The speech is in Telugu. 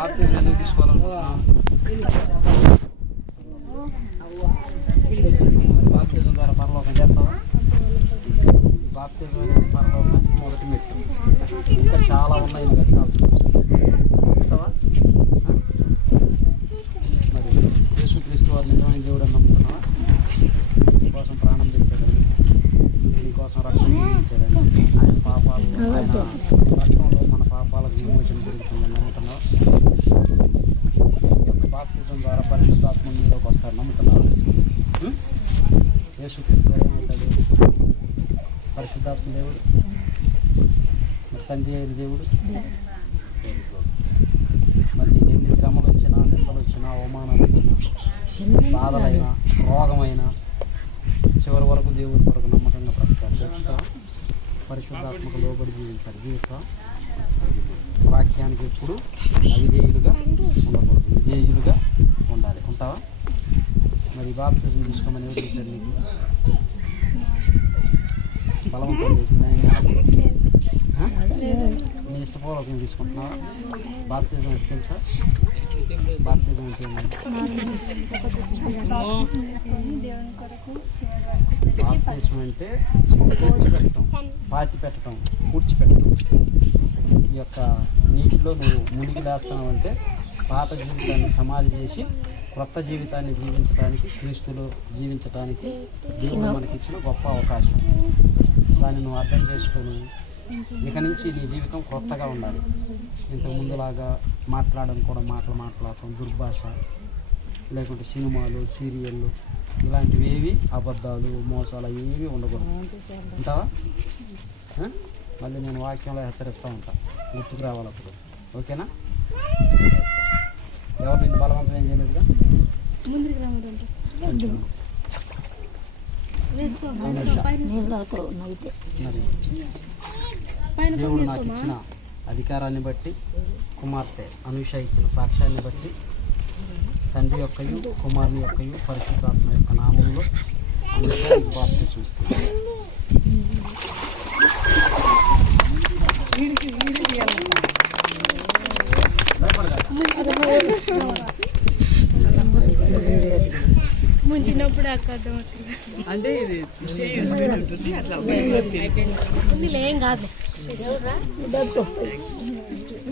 బాప్తిజం ఎందుకు తీసుకోవాలనుకుంటున్నావు? బాప్తిజం ద్వారా పరలోకం చేస్తావా? బాప్తిజం అనేది పరలోకానికి మొదటి మెట్టు. ఇంకా చాలా ఉన్నాయి చెప్తావా? మరి యేసుక్రీస్తు వారు నిజమైన దేవుడు అని నమ్ముతున్నావా? నీకోసం ప్రాణం పెట్టాడని, నీకోసం రక్షణ ఇచ్చాడని, ఆయన పాపాలు ఆయన రక్తంలో మన పాపాలకు విమోచన జరుగుతుందని నమ్ముతున్నావా? బాప్తిజం ద్వారా పరిశుద్ధాత్మ నీలోకి వస్తారు నమ్ముతున్నావా? యేసుక్రీస్తు ఏమవుతాడు? పరిశుద్ధాత్మ దేవుడు, మరి తండ్రి అయిన దేవుడు. మరి నీకు ఎన్ని శ్రమలు వచ్చినా, నిందలు వచ్చినా, అవమానాలు వచ్చినా, బాధలైనా, రోగమైనా చివరి వరకు దేవుడి కొరకు నమ్మకంగా బ్రతకాలి. పరిశుద్ధాత్మకు లోబడి జీవిస్తాం. వాక్యానికి ఎప్పుడు అవిధేయులుగా ఉండకూడదు, విధేయులుగా ఉండాలి. ఉంటావా? మరి బాప్తిజం తీసుకోమని ఎవరు చెప్పారు నీకు? బలవంతం చేసింది నీ ఇష్టపూర్వకం తీసుకుంటున్నావా? బాప్తిజం అంటే తెలుసా? బాప్తిజం అంటే బాప్తిజం అంటే పూడ్చిపెట్టడం, పాతి పెట్టడం, పూడ్చిపెట్టడం. ఈ యొక్క నీటిలో నువ్వు మునిగి లేస్తున్నావు అంటే పాత జీవితాన్ని సమాధి చేసి కొత్త జీవితాన్ని జీవించడానికి, క్రీస్తులో జీవించడానికి దేవుడు మనకి ఇచ్చిన గొప్ప అవకాశం. దాన్ని నువ్వు అర్థం చేసుకొని ఇక నుంచి నీ జీవితం కొత్తగా ఉండాలి. ఇంతకు ముందులాగా మాట్లాడడం కూడా మాట్లాడటం, దుర్భాష, లేకుంటే సినిమాలు, సీరియళ్ళు ఇలాంటివి ఏవి, అబద్ధాలు, మోసాలు ఏవి ఉండకూడదు. ఉంటావా? మళ్ళీ నేను వాక్యంలో హెచ్చరిస్తూ ఉంటా, గుర్తుకు రావాలి అప్పుడు. ఓకేనా? ఎవరు నేను బలవంతం ఏం చేయలేదుగా? మరి దేవుడు నాకు ఇచ్చిన అధికారాన్ని బట్టి, కుమార్తె అనూష ఇచ్చిన సాక్ష్యాన్ని బట్టి, తండ్రి యొక్కయు కుమారుని యొక్కయు పరిశుద్ధాత్మ యొక్క నామములో బాప్తిజం ఇస్తున్నాను. ముంచినప్పుడు అక్కడ అంటే ఏం కాదు.